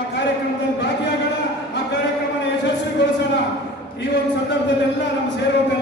ಆ ಕಾರ್ಯಕ್ರಮದಲ್ಲಿ ಭಾಗಿಯಾಗೋಣ ಆ ಕಾರ್ಯಕ್ರಮನ ಯಶಸ್ವಿಗೊಳಿಸೋಣ. ಈ ಒಂದು ಸಂದರ್ಭದಲ್ಲಿ ಎಲ್ಲ ನಮ್ಮ ಸೇರುವಂತ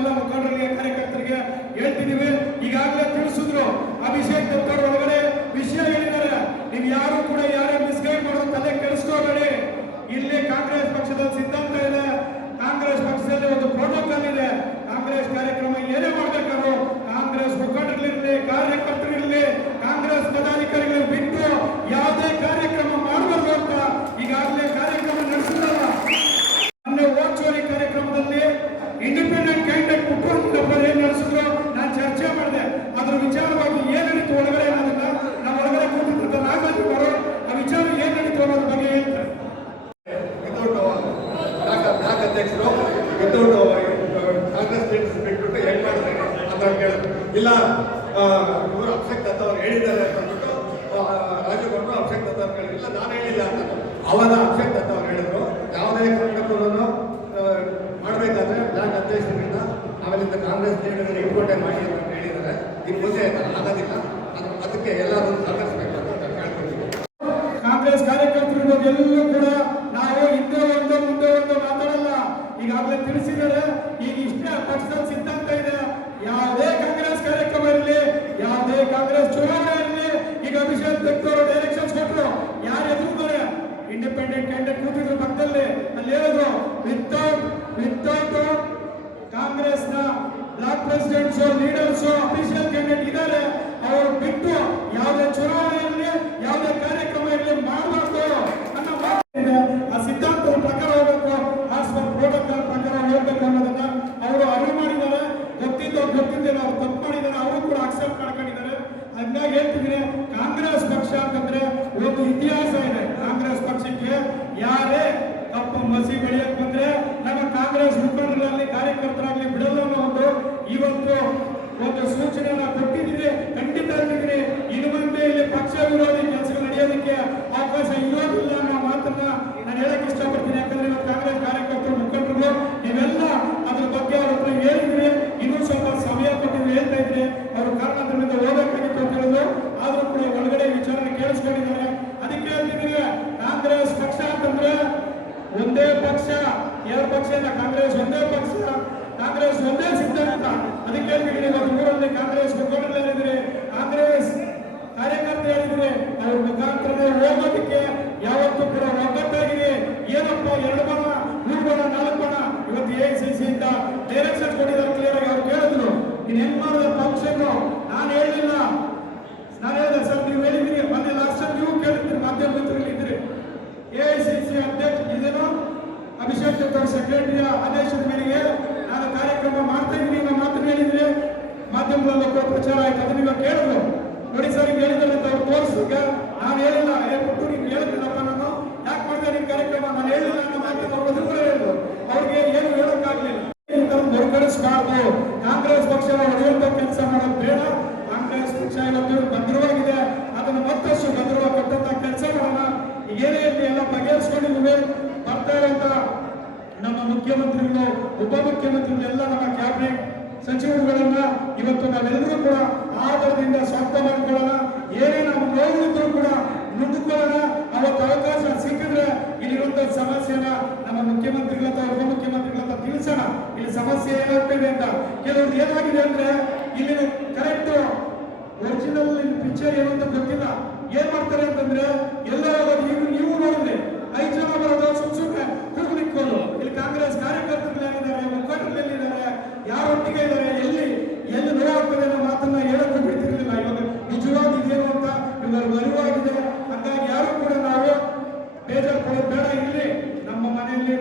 ಆಮೇಲೆ ಕರ್ನಾಟಕವನ್ನು ಮಾಡಬೇಕಾದ್ರೆ ಬ್ಲಾಕ್ ಅಧ್ಯಕ್ಷರಿಂದ ಆಮೇಲಿಂದ ಕಾಂಗ್ರೆಸ್ ಲೀಡರ್ಗೆ ಇಂಪೋರ್ಟೆ ಮಾಡಿ ಅಂತ ಹೇಳಿದ್ದಾರೆ. ಇನ್ನು ಮುಂದೆ ಆಗೋದಿಲ್ಲ. ಅದಕ್ಕೆ ಎಲ್ಲರೂ ಸಹಕರಿಸಬೇಕು ಅಂತ ಕೇಳ್ಕೊಳ್ತೀವಿ ಕಾಂಗ್ರೆಸ್ ಕಾರ್ಯಕರ್ತರು ಎಲ್ಲರೂ ಕೂಡ ನಾವು ಹಿಂದೆ ಒಂದು, ಮುಂದೆ ಒಂದು ಮಾತಾಡಲ್ಲ. ಈಗಾಗಲೇ ತಿಳಿಸಿದ್ದಾರೆ. ಈಗ ಇಷ್ಟೇ ಪಕ್ಷದ ಸಿದ್ಧಾಂತ ಇದೆ. ಯಾವುದೇ ಕಾಂಗ್ರೆಸ್ ಕಾರ್ಯಕ್ರಮ ಇರಲಿ, ಯಾವುದೇ ಕಾಂಗ್ರೆಸ್ ಚುನಾವಣೆ ಇರಲಿ, ಈಗ ಅಭಿಷೇಕ್ ಬೆಕ್ತವರು ಡೈರೆಕ್ಷನ್ಸ್ ಕೊಟ್ಟರು ಯಾರು ಎದುರುತ್ತಾರೆ ಇಂಡಿಪೆಂಡೆಂಟ್ ಕ್ಯಾಂಡಿಡೇಟ್ ಕೂತಿದ್ರು ಪಕ್ಕದಲ್ಲಿ. ಕಾರ್ಯಕರ್ತರಾಗಲಿ ಬಿಡಲ್ಲ ಅನ್ನೋ ಒಂದು ಇವತ್ತು ಒಂದು ಸೂಚನೆಯನ್ನ ಕೊಟ್ಟಿದ್ದೀನಿ ಖಂಡಿತ ಇನ್ನು ಮುಂದೆ ಇಲ್ಲಿ ಪಕ್ಷ ವಿರೋಧಿ ಕೆಲಸಗಳು ನಡೆಯೋದಕ್ಕೆ ಅವಕಾಶ ಟಿವಿಗಳಲ್ಲಿ ಪ್ರಚಾರ ಆಯ್ತು. ಅದು ನೀವು ಕೇಳಿದ್ರು ನೋಡಿ ಸರ್, ನೀವು ಹೇಳಿದ್ರೆ ಅಂತ ಅವ್ರು ತೋರಿಸು. ಈಗ ನಾನು ಹೇಳಿಲ್ಲ. ಹೇಳ್ಬಿಟ್ಟು ನೀವು ಹೇಳಿದ್ರಪ್ಪ ನಾನು. ಯಾಕೆ ಮಾಡಿದೆ ನಿಮ್ಮ ಕಾರ್ಯಕ್ರಮ? ನಾನು ಹೇಳಿಲ್ಲ ಅನ್ನೋ ಮಾಹಿತಿ ಅವ್ರು ಎದುರುಗಡೆ ಹೇಳಿದ್ರು. ಅವ್ರಿಗೆ ಏನು ಹೇಳೋಕ್ಕಾಗಲಿಲ್ಲ. ದುರ್ಗರಿಸಬಾರ್ದು ಕಾಂಗ್ರೆಸ್ ಪಕ್ಷ ಹೊಡೆಯುವಂತ ಕೆಲಸ ಮಾಡೋದು ಬೇಡ. ಕಾಂಗ್ರೆಸ್ ಪಕ್ಷ ಇವತ್ತು ಭದ್ರವಾಗಿದೆ. ಅದನ್ನು ಮತ್ತಷ್ಟು ಭದ್ರವಾಗಿ ಕೊಟ್ಟಂತ ಕೆಲಸ ಮಾಡೋಣ ಏನೇ ಇರಲಿ ಎಲ್ಲ ಬಗೆಹರಿಸ್ಕೊಂಡಿದ್ದೀವಿ. ಬರ್ತಾ ಇರೋಂತ ನಮ್ಮ ಮುಖ್ಯಮಂತ್ರಿಗಳು ಉಪಮುಖ್ಯಮಂತ್ರಿಗಳು ಎಲ್ಲ ನಮ್ಮ ಕ್ಯಾಬಿನೆಟ್ ಸಚಿವರುಗಳನ್ನ ಇವತ್ತು ನಾವೆಲ್ಲರೂ ಕೂಡ ಆಧಾರದಿಂದ ಸ್ವಾಗತ ಮಾಡ್ಕೊಳ್ಳೋಣ. ಏನೇ ನಾವು ನೋವಿದ್ರು ಕೂಡ ನುಗ್ಗಿಕೊಳ್ಳೋಣ ಅವತ್ತು ಅವಕಾಶ ಸಿಕ್ಕಿದ್ರೆ ಇಲ್ಲಿರುವಂತಹ ಸಮಸ್ಯೆನ ನಮ್ಮ ಮುಖ್ಯಮಂತ್ರಿಗಳಂತ ಉಪಮುಖ್ಯಮಂತ್ರಿಗಳಂತ ತಿಳಿಸೋಣ. ಇಲ್ಲಿ ಸಮಸ್ಯೆ ಏನಾಗ್ತಿದೆ ಅಂತ. ಕೆಲವ್ರು ಏನಾಗಿದೆ ಅಂದ್ರೆ ಇಲ್ಲಿ ಕರೆಕ್ಟ್ ಒರಿಜಿನಲ್ ಪಿಕ್ಚರ್ ಏನು ಗೊತ್ತಿಲ್ಲ. ಏನ್ ಮಾಡ್ತಾರೆ ಅಂತಂದ್ರೆ ಎಲ್ಲ ನೀವು ನೋಡಿದ್ರೆ ಐದು ಜನ ಬರೋದು ಸುಮ್ ಸುಮ್ಮನೆ ಕೂಗು ನಿಂತ್ಕೊಂಡು ಇಲ್ಲಿ ಕಾಂಗ್ರೆಸ್ ಕಾರ್ಯಕರ್ತರು ಯಾರಿದ್ದಾರೆ ಮುಖಂಡರು ಎಲ್ಲಿದ್ದಾರೆ ಯಾರೊಟ್ಟಿಗೆ ಇದ್ದಾರೆ ಎಲ್ಲಿ ಎಲ್ಲಿ ನೋವಾಗ್ತದೆ ಅನ್ನೋ ಮಾತನ್ನ ಹೇಳಕ್ಕೂ ಬಿಡ್ತಿರ್ಲಿಲ್ಲ ಇವಾಗ ನಿಜವಾದ ಇದೇನು ಅಂತ ಇವಾಗ ಅರಿವಾಗಿದೆ ಹಂಗಾಗಿ ಯಾರು ಕೂಡ ನಾವು ಬೇಜಾರು ಬೇಡ. ಇಲ್ಲಿ ನಮ್ಮ ಮನೆಯಲ್ಲಿ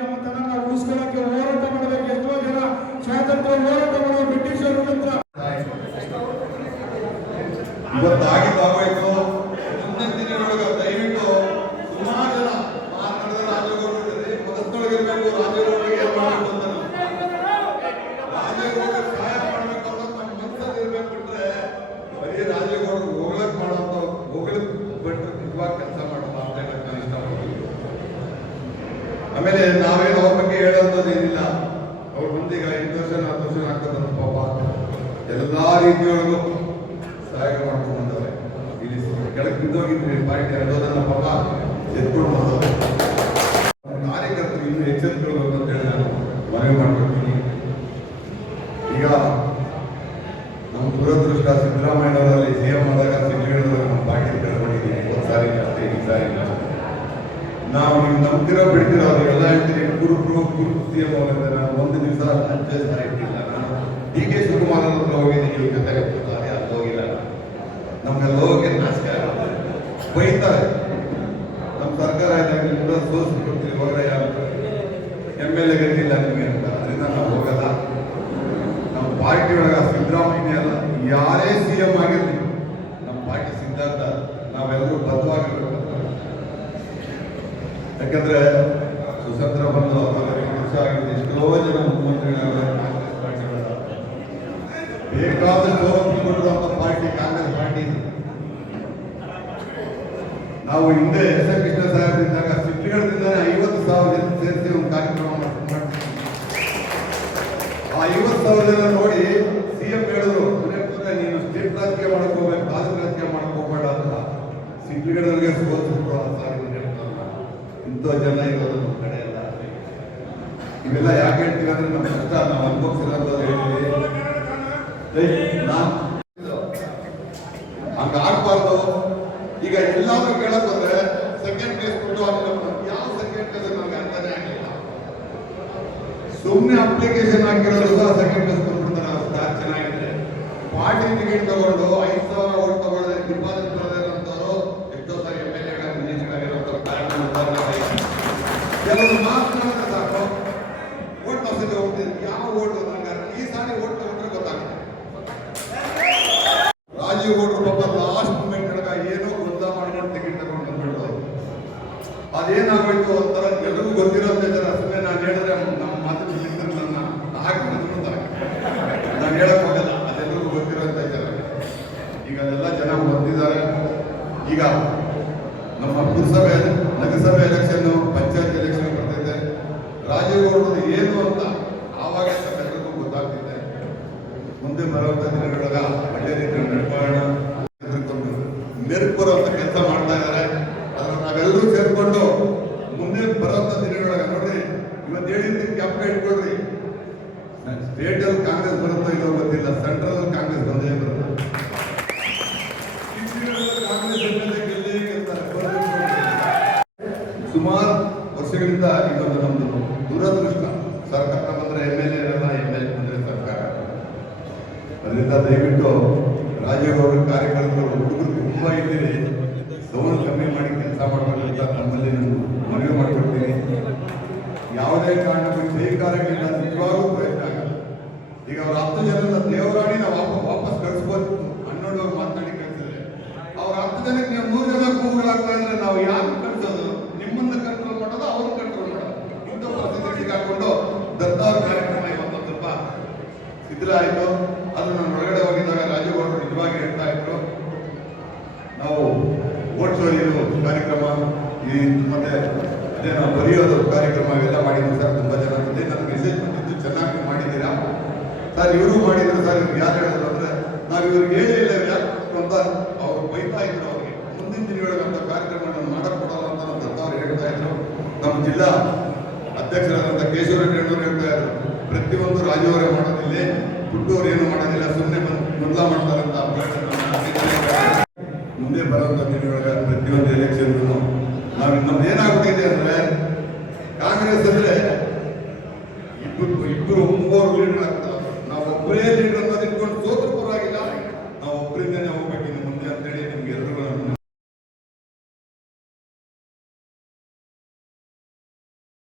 ಎಲ್ಲಾ ರೀತಿಯೊಳಗೂ ಸಹಾಯ ಮಾಡ್ಕೊಂಡು ಇಲ್ಲಿ ಕೆಳಗೆ ಬಿದ್ದೋಗಿದ್ವಿ ಪಾರ್ಟಿ ಎರಡೋದನ್ನ ಪಾಪ ಎತ್ಕೊಂಡು ಬಂದವೆ ಕಾರ್ಯಕರ್ತರು ಇನ್ನೂ ಎಚ್ಚರಿಕೆಬೇಕು ಅಂತ ಹೇಳಿ ನಾನು ಮನವಿ ಮಾಡ್ಕೊಳ್ತೀನಿ. ಈಗ ನಮ್ಮ ದುರದೃಷ್ಟ ಸಿದ್ದರಾಮಯ್ಯನವರಲ್ಲಿ ಸಿ ಎಂ ಆದಾಗ ಸಿದ್ದರಾಮಯ್ಯನವರು ನಮ್ಮ ಪಾರ್ಟಿ ಕಳ್ಕೊಂಡಿದ್ದೀನಿ ಒಂದು ಸಾರಿ ಅಷ್ಟೇ ಈ ಸಾರಿ ನಾವು ನೀವು ನಂಬ್ತಿರೋ ಬಿಡ್ತಿರೋ ಅವ್ರಿಗೆಲ್ಲ ಹೇಳ್ತೀನಿ. ಗುರು ಗುರು ಗುರು ಸಿ ಎಂ ಅವರಿಂದ ನಾನು ಒಂದು ದಿವಸ ಸಹ ಇಟ್ಟಿಲ್ಲ. ಡಿ ಕೆ ಶಿವಕುಮಾರ್ ಹತ್ರ ಹೋಗಿದ್ದೀನಿ ಇವ್ರ ಜೊತೆಗೆ ಅಲ್ಲಿ ಹೋಗಿಲ್ಲ. ನಮ್ಗೆಲ್ಲ ಹೋಗಿ ನಾಚಿಕೆ ಬೈತಾರೆ. ನಮ್ಮ ಸರ್ಕಾರ ಕೂಡ ಸೋಸ್ಬಿಡ್ತೀವಿ ಹೋಗ್ರೆ ಎಂ ಎಲ್ ಎ ಗತಿಲ್ಲ ನಿಮಗೆ ಅಂತ. ಅದರಿಂದ ನಾವು ಹೋಗಲ್ಲ. ನಮ್ಮ ಪಾರ್ಟಿ ಒಳಗೆ ಸಿದ್ದರಾಮಯ್ಯ ಅಲ್ಲ, ಯಾರೇ ಸಿ ಎಂ ಆಗಿರ್ಲಿ ನಮ್ಮ ಪಾರ್ಟಿ ಸಿದ್ಧಾಂತ ನಾವೆಲ್ಲರೂ ಬದ್ಧವಾಗಿರ್ಬೇಕು ಯಾಕಂದ್ರೆ ಸುಸಂತ್ರ ಬಂದು ಅರವತ್ತು ವರ್ಷ ಆಗಿದೆ ಎಷ್ಟೋ ಜನ ಮುಖ್ಯಮಂತ್ರಿಗಳಾಗಿದ್ದಾರೆ ಕಾಂಗ್ರೆಸ್ ಪಾರ್ಟಿ ಒಳಗ ಬೇಕಾದಷ್ಟು ಗೌರವ ಕೊಡುವಂತ ಪಾರ್ಟಿ ಕಾಂಗ್ರೆಸ್ ಪಾರ್ಟಿ ನಾವು ಹಿಂದೆ ಎಸ್ ಎಂ ಕೃಷ್ಣ ಸಾಹೇಬ್ ಇದ್ದಾಗ ಸಿಟ್ಟಿಗಳಿಂದಾನೆ ಐವತ್ತು ಸಾವಿರ ಜನ ಸೇರಿಸಿ ಒಂದು ಕಾರ್ಯಕ್ರಮ ಮಾಡ್ತಿದ್ವಿ ಆ ಐವತ್ತು ಸಾವಿರ ಜನ ನೋಡಿ ಸಿಎಂ ಹೇಳಿದ್ರು ಸುರೇಂದ್ರ ನೀನು ಸ್ಟೇಟ್ ರಾಜಕೀಯ ಮಾಡಕ್ ಹೋಗ್ಬೇಕು ತಾಲೂಕು ರಾಜಕೀಯ ಮಾಡಕ್ ಹೋಗ್ಬೇಡ ಅಂತ. ಸಿಟ್ಟಿಗಳವರಿಗೆ ಆ ಸಾರಿ ಇಂಥ ಜನ ಇರೋದು ನಮ್ಮ ಕಡೆ ಎಲ್ಲ. ಇವೆಲ್ಲ ಯಾಕೆ ಹೇಳ್ತೀವಿ ಅಂದ್ರೆ ನಮ್ಮ ಕಷ್ಟ, ನಾವು ಅನುಭವಿಸಿರೋದು ಹೇಳ್ತೀವಿ. ಹಂಗ ಆಗ್ಬಾರ್ದು. ಈಗ ಎಲ್ಲಾದ್ರೂ ಕೇಳಕ್ ಸೆಕೆಂಡ್ ಪ್ಲೇಸ್ ಕೊಟ್ಟು ಯಾವ ಸೆಕೆಂಡ್ ಪ್ಲೇಸ್ ನಮ್ಗೆ ಅರ್ಥನೇ ಆಗಿಲ್ಲ ಸುಮ್ಮನೆ ಅಪ್ಲಿಕೇಶನ್ ಹಾಕಿರೋದು ಸಹ ಸೆಕೆಂಡ್ ಪ್ಲೇಸ್ ಕೊಟ್ಬಿಡ್ತಾರೆ ಚೆನ್ನಾಗಿದೆ. ಪಾರ್ಟಿ ಟಿಕೆಟ್ ತಗೊಂಡು ಐದು ಸಾವಿರ ಓಟ್ ತಗೊಂಡ್ರೆ ಡಿಪಾಸಿಟ್ ಬರೋದಂತವ್ರು ಎಷ್ಟೋ ಸಾರಿ ಎಂ ಎಲ್ ಎಗಳ ಮಿನಿಸ್ಟರ್ ಕೆಲವರು ಮಾತನಾಡಿದ್ರೆ ಸಾಕು ಓಟ್ ತಪ್ಪಿದ್ರೆ ಹೋಗ್ತೀನಿ ಯಾವ ಓಟ್ ನಂಗೆ ಈ ಸಾರಿ ಓಟ್ ತಗೊಂಡ್ರೆ ಗೊತ್ತಾಗುತ್ತೆ ರಾಜೀವ್ ಗೌಡ್ರು ಪಾಪ ಲಾಸ್ಟ್ ಮೂಮೆಂಟ್ ಒಳಗ ಏನೋ ಗೊತ್ತ ಮಾಡ್ಕೊಂಡು ಟಿಕೆಟ್ ತಗೊಂಡು ಬಂದ್ಬಿಟ್ಟು ಅದೇನಾಗೋಯ್ತು ಅಂತ ಎಲ್ರಿಗೂ ಗೊತ್ತಿರೋಂಥ ಜನ ಸುಮ್ಮನೆ ನಾನು ಹೇಳಿದ್ರೆ ನಮ್ಮ ಮಾತು ಲಿಂಕರ್ ನನ್ನ ಹಾಕಿ ಬಂದ್ಬಿಡ್ತಾರೆ ನಾನು ಹೇಳಕ್ ಹೋಗಲ್ಲ ಅದೆಲ್ಲರಿಗೂ ಗೊತ್ತಿರೋಂಥ ಜನ ಈಗ ಅದೆಲ್ಲ ಜನ ಬಂದಿದ್ದಾರೆ ಈಗ ನಮ್ಮ ಪುರಸಭೆ ನಗರಸಭೆ ಎಲೆಕ್ಷನ್ ಪಂಚಾಯತ್ ಎಲೆಕ್ಷನ್ ಬರ್ತಿದೆ ರಾಜೀವ್ ಗೌಡ್ರದ್ದು ಏನು ಅಂತ ಆವಾಗ ಎಲ್ಲರಿಗೂ ಗೊತ್ತಾಗ್ತಿದೆ ಮುಂದೆ ಬರುವಂತ ದಿನಗಳಾಗ ಒಳ್ಳೆ ರೀತಿಯಲ್ಲಿ ನಡ್ಕೊಳ್ಳೋಣ ಎದುರ್ಕೊಂಡು ಮೆರುಕು ಬರುವಂತ ಕೆಲಸ ಮಾಡ್ತಾ ಇದ್ದಾರೆ ಅದನ್ನ ನಾವೆಲ್ಲರೂ ಸೇರ್ಕೊಂಡು ಮುಂದೆ ಬರುವಂತ ದಿನಗಳಾಗ ನೋಡ್ರಿ ಇವತ್ತು ಹೇಳಿದ್ದಕ್ಕೆ ಕ್ಯಾಪ್ಟ ಇಟ್ಕೊಳ್ರಿ ಸ್ಟೇಟ್ ಅಲ್ಲಿ ಕಾಂಗ್ರೆಸ್ ಬರುತ್ತೋ ಇಲ್ಲೋ ಗೊತ್ತಿಲ್ಲ. ಸೆಂಟ್ರಲ್ ಕಾಂಗ್ರೆಸ್ ಬಂದೇ ಬರುತ್ತೆ. ಸುಮಾರು ವರ್ಷಗಳಿಂದ ಇದೊಂದು ನಮ್ದು ದುರದೃಷ್ಟ. ಸರ್ಕಾರ ಬಂದ್ರೆ ಎಂ ಎಲ್ ಎ ಇರಲ್ಲ ಎಂ ಎಲ್ ಎ ಬಂದ್ರೆ ಸರ್ಕಾರ. ಅದರಿಂದ ದಯವಿಟ್ಟು ರಾಜೀವ್ ಅವರ ಕಾರ್ಯಕರ್ತರು, ಹುಡುಗರು ತುಂಬಾ ಇದ್ದೀರಿ. ಸೌಂಡ್ ಕಮ್ಮಿ ಮಾಡಿ ಕೆಲಸ ಮಾಡಬೇಕಂತ ನಮ್ಮಲ್ಲಿ ನಾನು ಮನವಿ ಮಾಡಿಕೊಡ್ತೀನಿ. ಯಾವುದೇ ಕಾರಣಕ್ಕೂ ಜೈಕಾರಗಳಿಂದ ನಿಜವಾಗೂ ಪ್ರಯತ್ನ ಇದ್ರಾಯಿತು ಅದು ನಾನು ಒಳಗಡೆ ಹೋಗಿದ್ದಾಗ ರಾಜೀವ್ ನಿಜವಾಗಿ ಹೇಳ್ತಾ ಇದ್ರು. ನಾವು ಓಟ್ ಸೋರಿಯೋ ಕಾರ್ಯಕ್ರಮ, ಈ ಮತ್ತೆ ಅದೇ ನಾವು ಬರೆಯೋದು ಕಾರ್ಯಕ್ರಮ ಎಲ್ಲ ಮಾಡಿದ್ವಿ ಸರ್, ತುಂಬ ಜನ ಅದೇ ನನ್ನ ಮೆಸೇಜ್ ಬಂದಿದ್ದು ಚೆನ್ನಾಗಿ ಮಾಡಿದ್ದೀರಾ? ಸರ್, ಇವರು ಮಾಡಿದ್ರು ಸರ್, ಇವ್ರು ಯಾರು ಹೇಳಿದ್ರು ಅಂದ್ರೆ, ನಾವು ಇವ್ರಿಗೆ ಹೇಳಿಲ್ಲ ಅಂತ ಅವ್ರು ಬೈತಾ ಇದ್ರು ಅವ್ರಿಗೆ. ಮುಂದಿನ ದಿನಗಳಲ್ಲಿ ಅಂತ ಕಾರ್ಯಕ್ರಮ ಮಾಡಕ್ಕೆ ಕೊಡಲ್ಲ ಅಂತ ನಮ್ಮ ಅವ್ರು ಹೇಳ್ತಾ ಇದ್ರು. ನಮ್ಮ ಜಿಲ್ಲಾ ಅಧ್ಯಕ್ಷರಾದಂಥ ಕೇಶವರ ಅಣ್ಣವ್ರು ಹೇಳ್ತಾ ಇದ್ರು, ಪ್ರತಿಯೊಂದು ರಾಜವರೇ ಮಾಡೋದಿಲ್ಲ, ಪುಟ್ಟೂರು ಏನು ಮಾಡೋದಿಲ್ಲ ಸುಮ್ಮನೆ ಮೊದಲ ಮಾಡ್ತಾರೆ ಅಂತ ಮುಂದೆ ಬರುವಂಥ ದಿನಗಳ ಪ್ರತಿಯೊಂದು ಎಲೆಕ್ಷನ್ ನಾವು ನಮ್ದು ಅಂದ್ರೆ, ಕಾಂಗ್ರೆಸ್ ಅಂದ್ರೆ ಇಬ್ಬರು ಇಬ್ಬರು ಮೂವರು ಲೀಡರ್ ಆಗ್ತಾರೆ ನಾವು ಒಬ್ಬರೇ ಲೀಡರ್